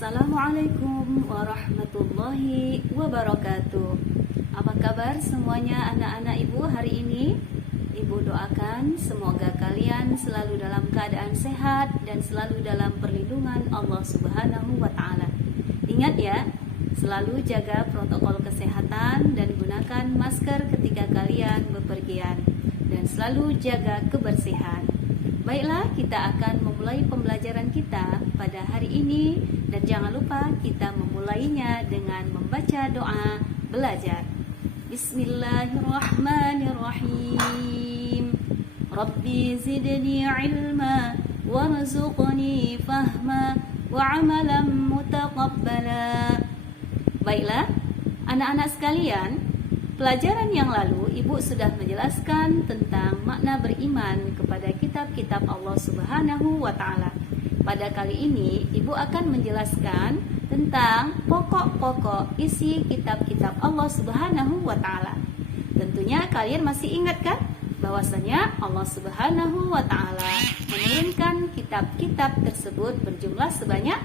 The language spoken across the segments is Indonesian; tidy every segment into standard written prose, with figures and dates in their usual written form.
Assalamualaikum warahmatullahi wabarakatuh. Apa kabar semuanya anak-anak ibu hari ini? Ibu doakan semoga kalian selalu dalam keadaan sehat dan selalu dalam perlindungan Allah Subhanahu wa Ta'ala. Ingat ya, selalu jaga protokol kesehatan dan gunakan masker ketika kalian bepergian, dan selalu jaga kebersihan. Baiklah, kita akan memulai pembelajaran kita pada hari ini, dan jangan lupa kita memulainya dengan membaca doa belajar. Bismillahirrahmanirrahim. Rabbi zidni ilma warzuqni fahma wa amalan mutaqabbala. Baiklah, anak-anak sekalian, pelajaran yang lalu Ibu sudah menjelaskan tentang makna beriman kepada kitab-kitab Allah Subhanahu wa Ta'ala. Pada kali ini Ibu akan menjelaskan tentang pokok-pokok isi kitab-kitab Allah Subhanahu wa Ta'ala. Tentunya kalian masih ingat kan bahwasanya Allah Subhanahu wa Ta'ala menurunkan kitab-kitab tersebut berjumlah sebanyak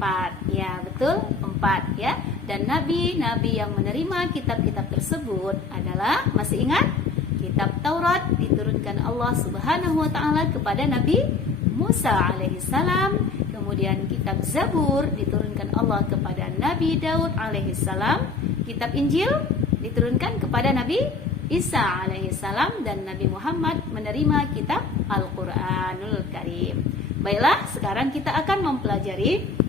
4. Ya, betul, 4 ya. Dan nabi-nabi yang menerima kitab-kitab tersebut adalah, masih ingat? Kitab Taurat diturunkan Allah Subhanahu wa Ta'ala kepada Nabi Musa alaihissalam. Kemudian kitab Zabur diturunkan Allah kepada Nabi Daud alaihissalam. Kitab Injil diturunkan kepada Nabi Isa alaihissalam, dan Nabi Muhammad menerima kitab Al-Quranul Karim. Baiklah, sekarang kita akan mempelajari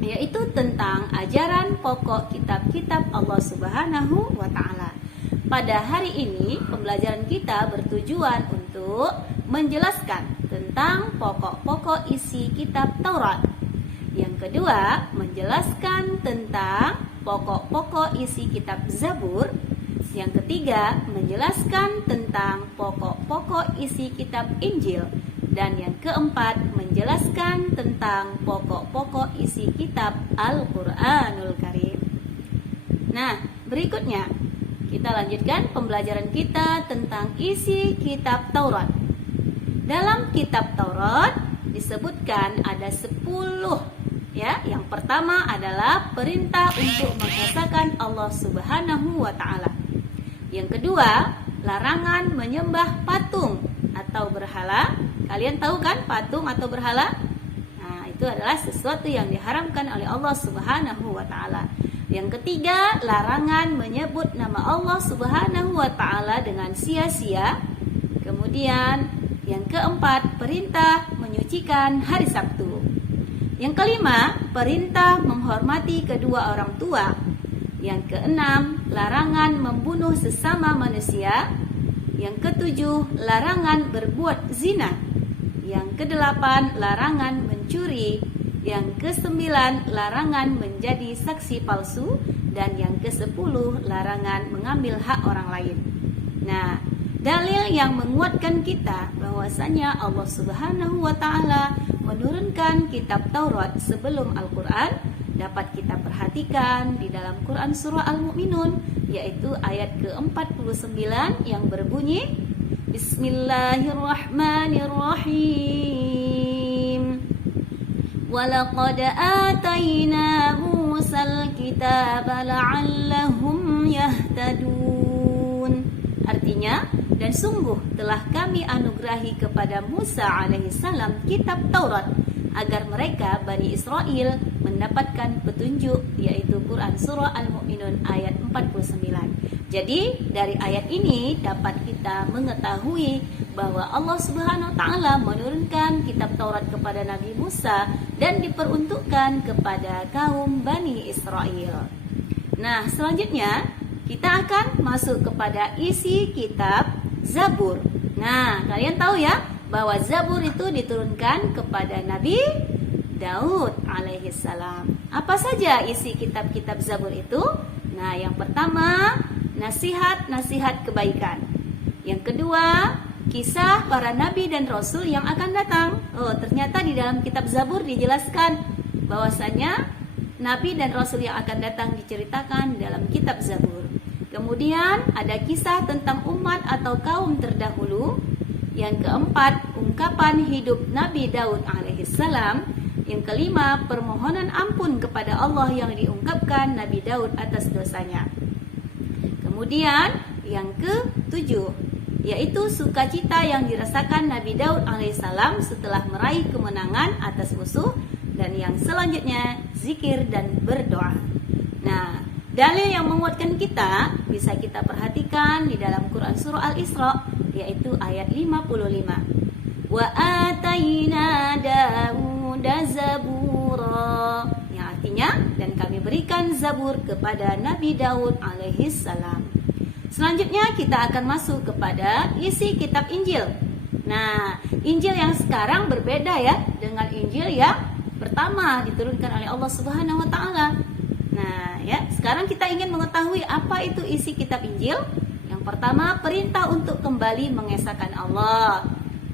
yaitu tentang ajaran pokok kitab-kitab Allah Subhanahu wa Ta'ala. Pada hari ini pembelajaran kita bertujuan untuk menjelaskan tentang pokok-pokok isi kitab Taurat. Yang kedua, menjelaskan tentang pokok-pokok isi kitab Zabur. Yang ketiga, menjelaskan tentang pokok-pokok isi kitab Injil. Dan yang keempat, menjelaskan tentang pokok-pokok isi kitab Al-Quranul Karim. Nah, berikutnya kita lanjutkan pembelajaran kita tentang isi kitab Taurat. Dalam kitab Taurat disebutkan ada 10 ya. Yang pertama adalah perintah untuk mengesahkan Allah Subhanahu wa Ta'ala. Yang kedua, larangan menyembah patung atau berhala. Kalian tahu kan patung atau berhala? Nah, itu adalah sesuatu yang diharamkan oleh Allah Subhanahu wa Ta'ala. Yang ketiga, larangan menyebut nama Allah Subhanahu wa Ta'ala dengan sia-sia. Kemudian yang keempat, perintah menyucikan hari Sabtu. Yang kelima, perintah menghormati kedua orang tua. Yang keenam, larangan membunuh sesama manusia. Yang ketujuh, larangan berbuat zina. Yang kedelapan, larangan mencuri. Yang kesembilan, larangan menjadi saksi palsu. Dan yang kesepuluh, larangan mengambil hak orang lain. Nah, dalil yang menguatkan kita bahwasanya Allah Subhanahu wa Ta'ala menurunkan kitab Taurat sebelum Al-Quran dapat kita perhatikan di dalam Quran surah Al-Mu'minun, yaitu ayat ke-49 yang berbunyi Bismillahirrahmanirrahim. Walaqad atayna Musal kitaba la'allahum yahtadun. Artinya, dan sungguh telah kami anugerahi kepada Musa alaihissalam kitab Taurat agar mereka Bani Israel mendapatkan petunjuk, yaitu Quran surah Al-Mu'minun ayat 49. Jadi dari ayat ini dapat kita mengetahui bahwa Allah Subhanahu wa Ta'ala menurunkan kitab Taurat kepada Nabi Musa dan diperuntukkan kepada kaum Bani Israel. Nah, selanjutnya kita akan masuk kepada isi kitab Zabur. Nah, kalian tahu ya bahwa Zabur itu diturunkan kepada Nabi Daud alaihissalam. Apa saja isi kitab-kitab Zabur itu? Nah, yang pertama, nasihat-nasihat kebaikan. Yang kedua, kisah para nabi dan rasul yang akan datang. Oh, ternyata di dalam kitab Zabur dijelaskan bahwasanya nabi dan rasul yang akan datang diceritakan dalam kitab Zabur. Kemudian ada kisah tentang umat atau kaum terdahulu. Yang keempat, ungkapan hidup Nabi Daud alaihissalam. Yang kelima, permohonan ampun kepada Allah yang diungkapkan Nabi Daud atas dosanya. Kemudian yang ketujuh, yaitu sukacita yang dirasakan Nabi Daud alaihissalam setelah meraih kemenangan atas musuh. Dan yang selanjutnya, zikir dan berdoa. Nah, dalil yang menguatkan kita bisa kita perhatikan di dalam Quran surah Al-Isra, yaitu ayat 55. Wa atayna Dauda zabura, yang artinya, dan kami berikan zabur kepada Nabi Daud alaihissalam. Selanjutnya kita akan masuk kepada isi kitab Injil. Nah, Injil yang sekarang berbeda ya dengan Injil yang pertama diturunkan oleh Allah Subhanahu wa taala. Nah, ya, sekarang kita ingin mengetahui apa itu isi kitab Injil. Yang pertama, perintah untuk kembali mengesahkan Allah.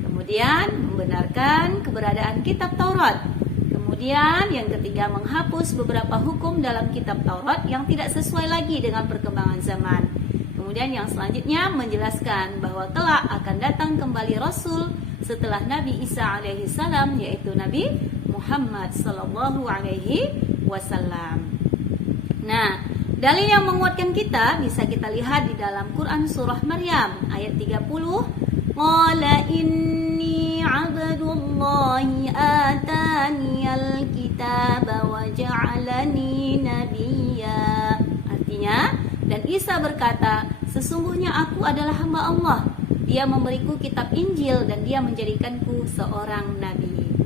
Kemudian, membenarkan keberadaan kitab Taurat. Kemudian, yang ketiga, menghapus beberapa hukum dalam kitab Taurat yang tidak sesuai lagi dengan perkembangan zaman. Kemudian yang selanjutnya menjelaskan bahwa kelak akan datang kembali Rasul setelah Nabi Isa alaihi salam, yaitu Nabi Muhammad sallallahu alaihi wasallam. Nah, dalil yang menguatkan kita bisa kita lihat di dalam Quran surah Maryam ayat 30. Qala inni abdullahi ataniyal kitaba wa ja'alani nabiyya. Artinya, dan Isa berkata, sesungguhnya aku adalah hamba Allah. Dia memberiku kitab Injil dan dia menjadikanku seorang nabi.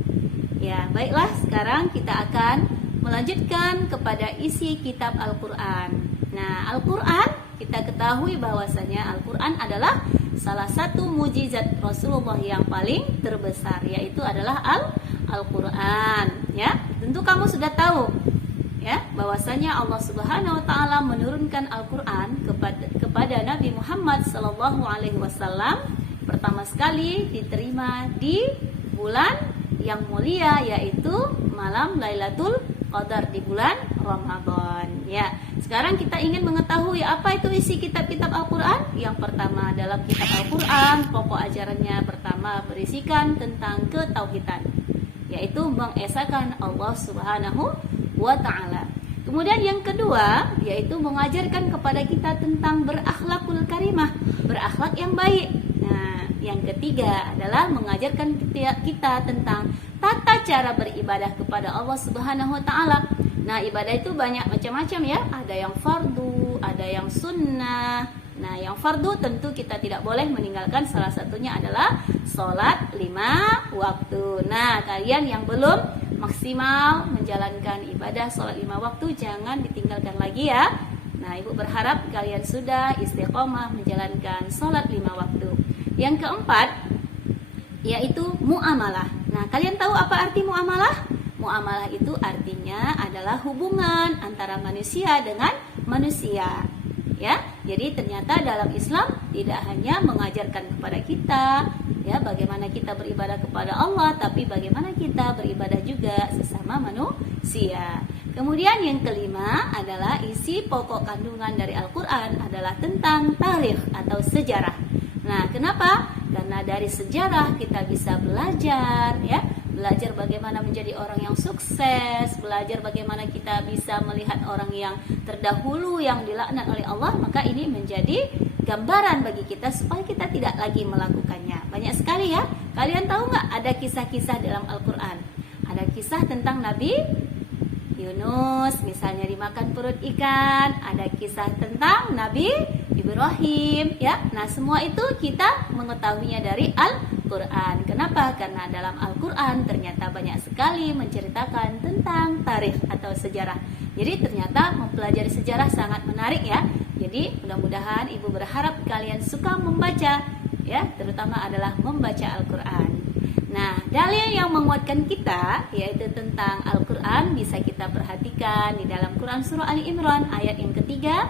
Ya, baiklah, sekarang kita akan melanjutkan kepada isi kitab Al-Quran. Nah, Al-Quran, kita ketahui bahwasanya Al-Quran adalah salah satu mujizat Rasulullah yang paling terbesar, yaitu adalah Al-Quran. Ya, tentu kamu sudah tahu ya bahwasanya Allah Subhanahu wa taala menurunkan Al-Quran kepada Nabi Muhammad sallallahu alaihi wasallam pertama sekali diterima di bulan yang mulia, yaitu malam Lailatul Qadar di bulan Ramadan. Ya, sekarang kita ingin mengetahui apa itu isi kitab-kitab Al-Quran. Yang pertama, dalam kitab Al-Quran pokok ajarannya pertama berisikan tentang ketauhidan, yaitu mengesahkan Allah Subhanahu wa ta'ala. Kemudian yang kedua, yaitu mengajarkan kepada kita tentang berakhlakul karimah, berakhlak yang baik. Nah, yang ketiga adalah mengajarkan kita tentang tata cara beribadah kepada Allah Subhanahu wa ta'ala. Nah, ibadah itu banyak macam-macam ya. Ada yang fardu, ada yang sunnah. Nah, yang fardu tentu kita tidak boleh meninggalkan, salah satunya adalah sholat 5 waktu. Nah, kalian yang belum maksimal menjalankan ibadah sholat 5 waktu, jangan ditinggalkan lagi ya. Nah, Ibu berharap kalian sudah istiqomah menjalankan sholat 5 waktu. Yang keempat, yaitu muamalah. Nah, kalian tahu apa arti muamalah? Muamalah itu artinya adalah hubungan antara manusia dengan manusia. Ya, jadi ternyata dalam Islam tidak hanya mengajarkan kepada kita ya bagaimana kita beribadah kepada Allah, tapi bagaimana kita beribadah juga sesama manusia. Kemudian yang kelima adalah isi pokok kandungan dari Al-Quran adalah tentang tarikh atau sejarah. Nah, kenapa? Karena dari sejarah kita bisa belajar ya, belajar bagaimana menjadi orang yang sukses, belajar bagaimana kita bisa melihat orang yang terdahulu yang dilaknat oleh Allah, maka ini menjadi gambaran bagi kita supaya kita tidak lagi melakukannya. Banyak sekali ya. Kalian tahu nggak ada kisah-kisah dalam Al-Quran? Ada kisah tentang Nabi Yunus misalnya dimakan perut ikan, ada kisah tentang Nabi Ibrahim ya. Nah, semua itu kita mengetahuinya dari Al-Quran. Kenapa? Karena dalam Al-Quran ternyata banyak sekali menceritakan tentang tarikh atau sejarah. Jadi ternyata mempelajari sejarah sangat menarik ya. Jadi mudah-mudahan Ibu berharap kalian suka membaca ya, terutama adalah membaca Al-Quran. Nah, dalil yang menguatkan kita yaitu tentang Al-Quran bisa kita perhatikan di dalam Quran surah Ali Imran ayat yang ketiga.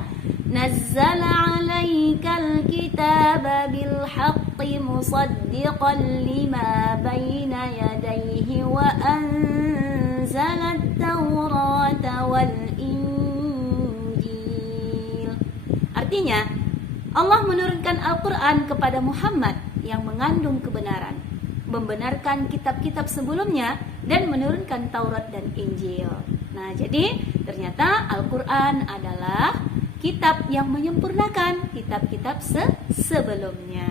Nazzala 'alaikal kitaba bil haqqi musaddiqan lima baina yadayhi wa anzala at-taurata wal injil. Artinya, Allah menurunkan Al-Quran kepada Muhammad yang mengandung kebenaran, membenarkan kitab-kitab sebelumnya dan menurunkan Taurat dan Injil. Nah, jadi ternyata Al-Quran adalah kitab yang menyempurnakan kitab-kitab sebelumnya.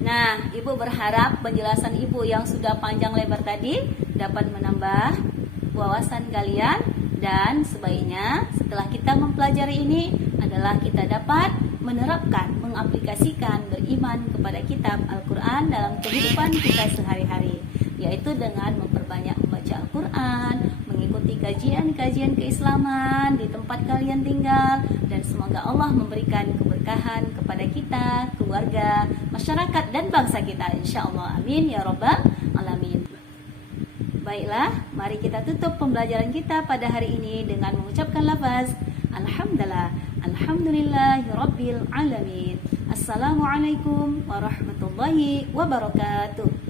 Nah, Ibu berharap penjelasan Ibu yang sudah panjang lebar tadi dapat menambah wawasan kalian, dan sebaiknya setelah kita mempelajari ini adalah kita dapat menerapkan, mengaplikasikan, beriman kepada kitab Al-Quran dalam kehidupan kita sehari-hari, yaitu dengan memperbanyak membaca Al-Quran, mengikuti kajian-kajian keislaman di tempat kalian tinggal, dan semoga Allah memberikan keberkahan kepada kita, keluarga, masyarakat, dan bangsa kita, insya Allah. Amin ya rabbal alamin. Baiklah, mari kita tutup pembelajaran kita pada hari ini dengan mengucapkan lafaz Alhamdulillah, Alhamdulillahirabbil alamin. Assalamualaikum warahmatullahi wabarakatuh.